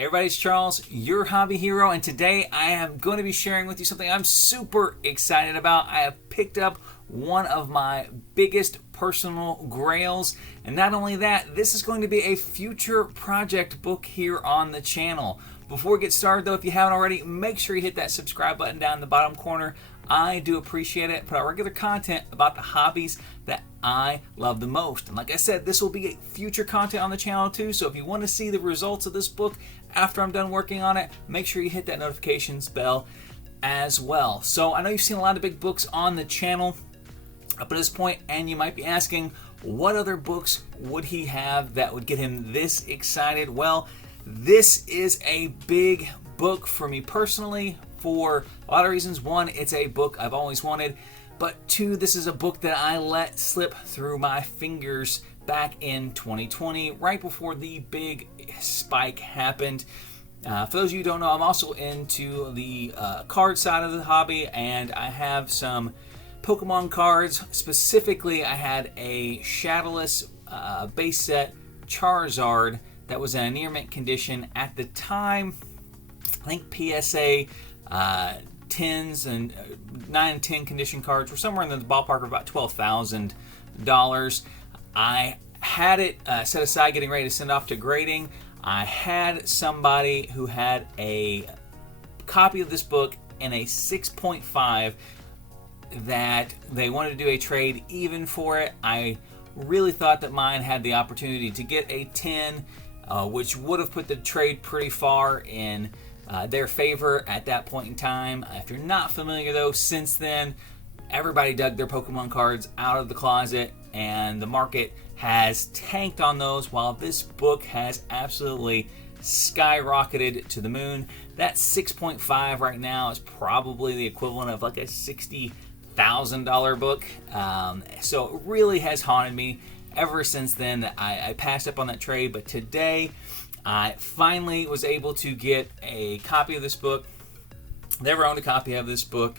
Hey everybody, it's Charles, your hobby hero, and today I am going to be sharing with you something I'm super excited about. I have picked up one of my biggest personal grails, and not only that, this is going to be a future project book here on the channel. Before we get started though, if you haven't already, make sure you hit that subscribe button down in the bottom corner. I do appreciate it. Put out regular content about the hobbies that I love the most. And like I said, this will be future content on the channel too. So if you want to see the results of this book after I'm done working on it, make sure you hit that notifications bell as well. So I know you've seen a lot of big books on the channel up to this point, and you might be asking, what other books would he have that would get him this excited? Well, this is a big book for me personally for a lot of reasons. One, it's a book I've always wanted, but two, this is a book that I let slip through my fingers back in 2020, right before the big spike happened. For those of you who don't know, I'm also into the card side of the hobby, and I have some Pokemon cards. Specifically, I had a Shadowless base set Charizard that was in a near mint condition at the time. I think PSA 10s and 9 and 10 condition cards were somewhere in the ballpark of about $12,000. I had it set aside, getting ready to send off to grading. I had somebody who had a copy of this book in a 6.5 that they wanted to do a trade even for it. I really thought that mine had the opportunity to get a 10, which would have put the trade pretty far in their favor at that point in time. If you're not familiar though, since then everybody dug their Pokemon cards out of the closet and the market has tanked on those, while this book has absolutely skyrocketed to the moon. That 6.5 right now is probably the equivalent of like a $60,000 book. So it really has haunted me ever since then. That I passed up on that trade, but today I finally was able to get a copy of this book. Never owned a copy of this book,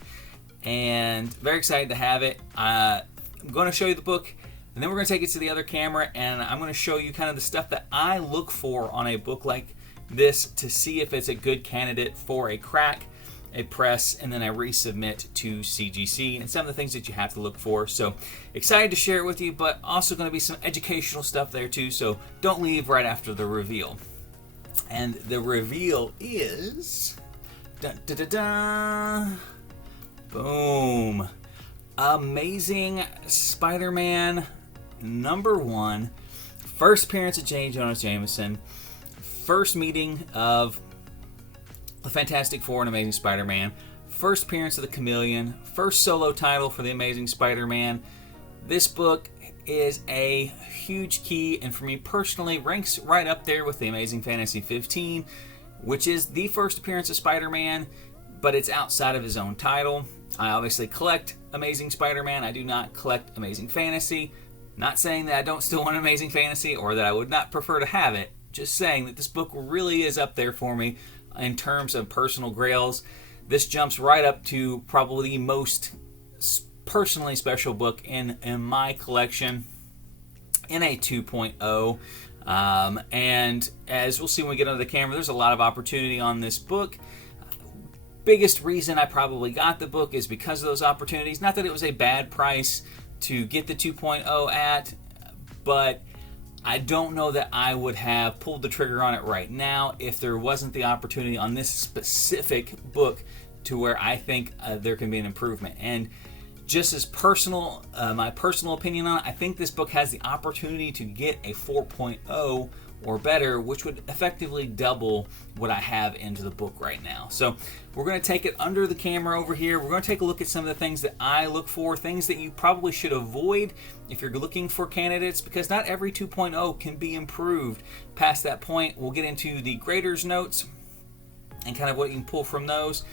and very excited to have it. I'm going to show you the book, and then we're going to take it to the other camera, and I'm going to show you kind of the stuff that I look for on a book like this to see if it's a good candidate for a crack, a press, and then a resubmit to CGC, and some of the things that you have to look for. So excited to share it with you, but also going to be some educational stuff there too, so don't leave right after the reveal. And the reveal is, dun, dun, dun, dun, boom, Amazing Spider-Man #1, first appearance of J. Jonah Jameson, first meeting of the Fantastic Four and Amazing Spider-Man, first appearance of the Chameleon, first solo title for the Amazing Spider-Man. This book is a huge key, and for me personally ranks right up there with the Amazing Fantasy 15, which is the first appearance of Spider-Man, but it's outside of his own title. I obviously collect Amazing Spider-Man. I do not collect Amazing Fantasy. Not saying that I don't still want Amazing Fantasy or that I would not prefer to have it. Just saying that this book really is up there for me in terms of personal grails. This jumps right up to probably the most personally special book in my collection, in a 2.0. And as we'll see when we get under the camera, there's a lot of opportunity on this book. Biggest reason I probably got the book is because of those opportunities. Not that it was a bad price to get the 2.0 at, but I don't know that I would have pulled the trigger on it right now if there wasn't the opportunity on this specific book to where I think there can be an improvement. And just as personal, my personal opinion on it, I think this book has the opportunity to get a 4.0 or better, which would effectively double what I have into the book right now. So we're going to take it under the camera over here. We're going to take a look at some of the things that I look for, things that you probably should avoid if you're looking for candidates, because not every 2.0 can be improved past that point. We'll get into the grader's notes and kind of what you can pull from those,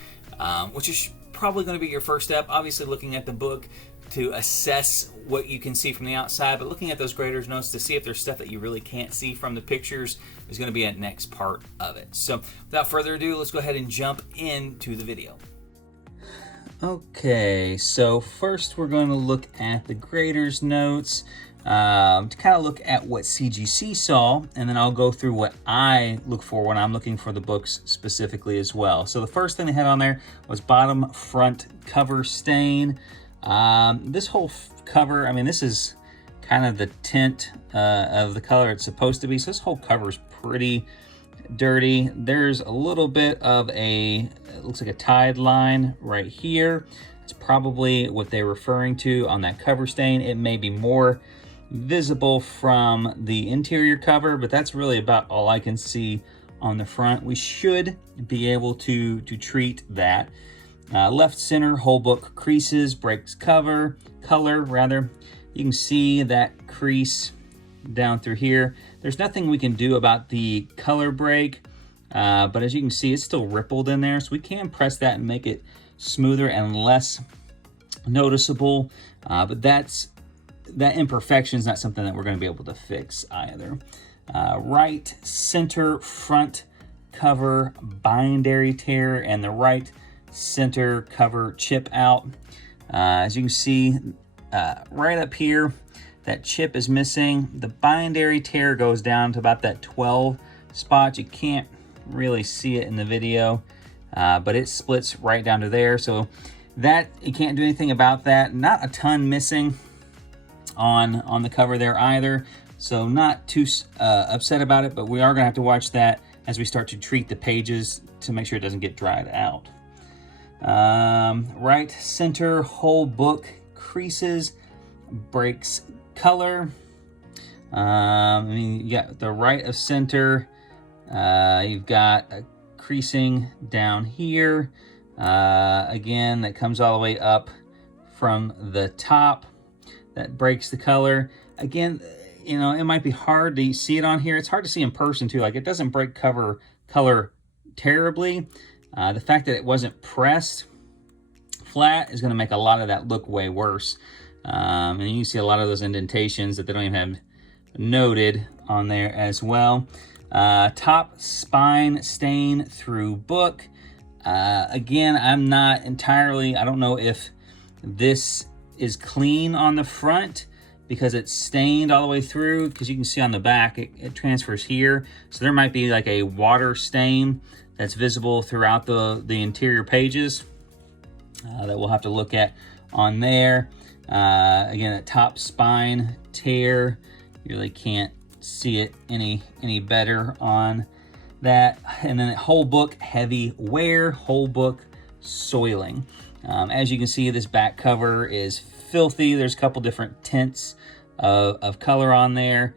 which is probably going to be your first step. Obviously looking at the book to assess what you can see from the outside, but looking at those grader's notes to see if there's stuff that you really can't see from the pictures is going to be a next part of it. So without further ado, let's go ahead and jump into the video. Okay, so first we're going to look at the grader's notes. to kind of look at what CGC saw, and then I'll go through what I look for when I'm looking for the books specifically as well. So the first thing they had on there was bottom front cover stain. This whole cover, I mean, this is kind of the tint of the color it's supposed to be. So this whole cover is pretty dirty. There's a little bit of it looks like a tide line right here. It's probably what they're referring to on that cover stain. It may be more visible from the interior cover, but that's really about all I can see on the front. We should be able to treat that. Left center whole book creases, breaks color rather. You can see that crease down through here. There's nothing we can do about the color break, but as you can see, it's still rippled in there, so we can press that and make it smoother and less noticeable, but that imperfection is not something that we're going to be able to fix either. Right center front cover bindery tear and the right center cover chip out. As you can see, right up here, that chip is missing. The bindery tear goes down to about that 12 spot. You can't really see it in the video, but it splits right down to there. So that, you can't do anything about that. Not a ton missing on the cover there either. So not too upset about it, but we are gonna have to watch that as we start to treat the pages to make sure it doesn't get dried out. Right center whole book creases, breaks color. I mean, you got the right of center. You've got a creasing down here. Again, that comes all the way up from the top. That breaks the color. Again, you know, it might be hard to see it on here. It's hard to see in person too. Like, it doesn't break color terribly. The fact that it wasn't pressed flat is going to make a lot of that look way worse. And you can see a lot of those indentations that they don't even have noted on there as well. Top spine stain through book. Again, I'm not entirely, I don't know if this is clean on the front because it's stained all the way through, because you can see on the back it transfers here. So there might be like a water stain that's visible throughout the interior pages that we'll have to look at on there. Again, that top spine tear, you really can't see it any better on that. And then whole book heavy wear, whole book soiling. As you can see, this back cover is filthy. There's a couple different tints of color on there.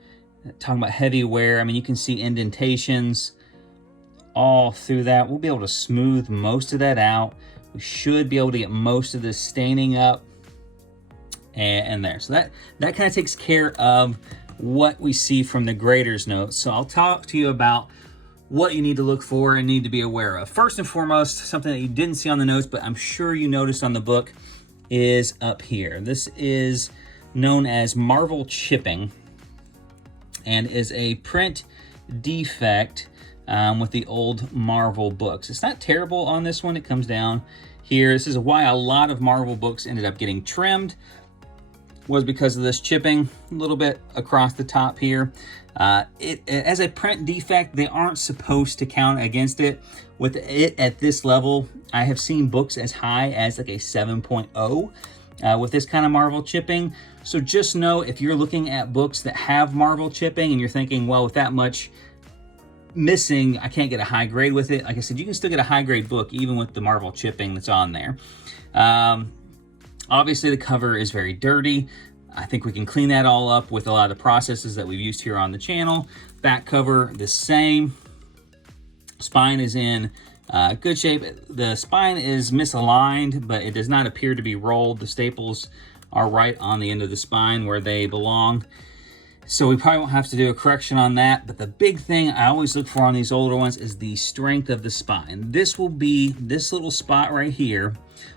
Talking about heavy wear, I mean, you can see indentations all through that. We'll be able to smooth most of that out. We should be able to get most of this staining up and there. So that kind of takes care of what we see from the grader's notes. So I'll talk to you about what you need to look for and need to be aware of. First and foremost, something that you didn't see on the notes, but I'm sure you noticed on the book, is up here. This is known as Marvel chipping and is a print defect with the old Marvel books. It's not terrible on this one. It comes down here. This is why a lot of Marvel books ended up getting trimmed, was because of this chipping a little bit across the top here. As a print defect, they aren't supposed to count against it. With it at this level, I have seen books as high as like a 7.0 with this kind of Marvel chipping. So just know, if you're looking at books that have Marvel chipping and you're thinking, well, with that much missing, I can't get a high grade with it. Like I said, you can still get a high grade book even with the Marvel chipping that's on there. Obviously, the cover is very dirty. I think we can clean that all up with a lot of the processes that we've used here on the channel. Back cover, the same. Spine is in good shape. The spine is misaligned, but it does not appear to be rolled. The staples are right on the end of the spine where they belong. So we probably won't have to do a correction on that. But the big thing I always look for on these older ones is the strength of the spine. This little spot right here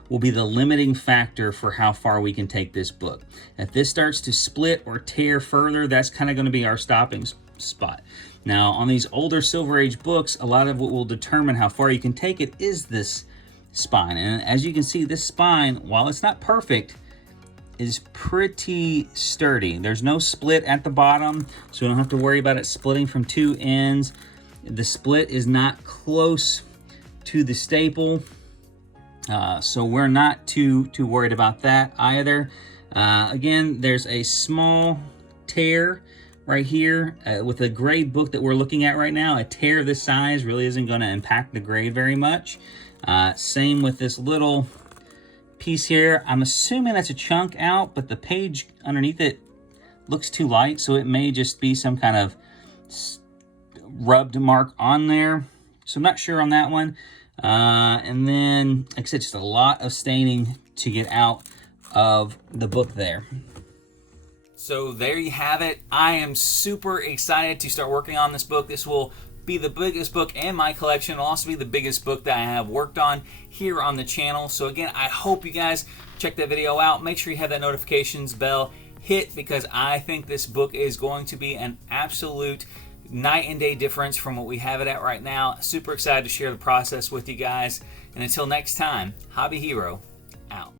will be the limiting factor for how far we can take this book. If this starts to split or tear further, that's kind of going to be our stopping spot. Now, on these older Silver Age books, a lot of what will determine how far you can take it is this spine. And as you can see, this spine, while it's not perfect, is pretty sturdy. There's no split at the bottom, so we don't have to worry about it splitting from two ends. The split is not close to the staple, so we're not too worried about that either. Again, there's a small tear right here. With the grade book that we're looking at right now, a tear this size really isn't going to impact the grade very much. Same with this little piece here. I'm assuming that's a chunk out, but the page underneath it looks too light, so it may just be some kind of rubbed mark on there. So I'm not sure on that one. And then, like I said, just a lot of staining to get out of the book there. So there you have it. I am super excited to start working on this book. This will be the biggest book in my collection. It'll also be the biggest book that I have worked on here on the channel. So again, I hope you guys check that video out. Make sure you have that notifications bell hit, because I think this book is going to be an absolute night and day difference from what we have it at right now. Super excited to share the process with you guys. And until next time, Hobby Hero out.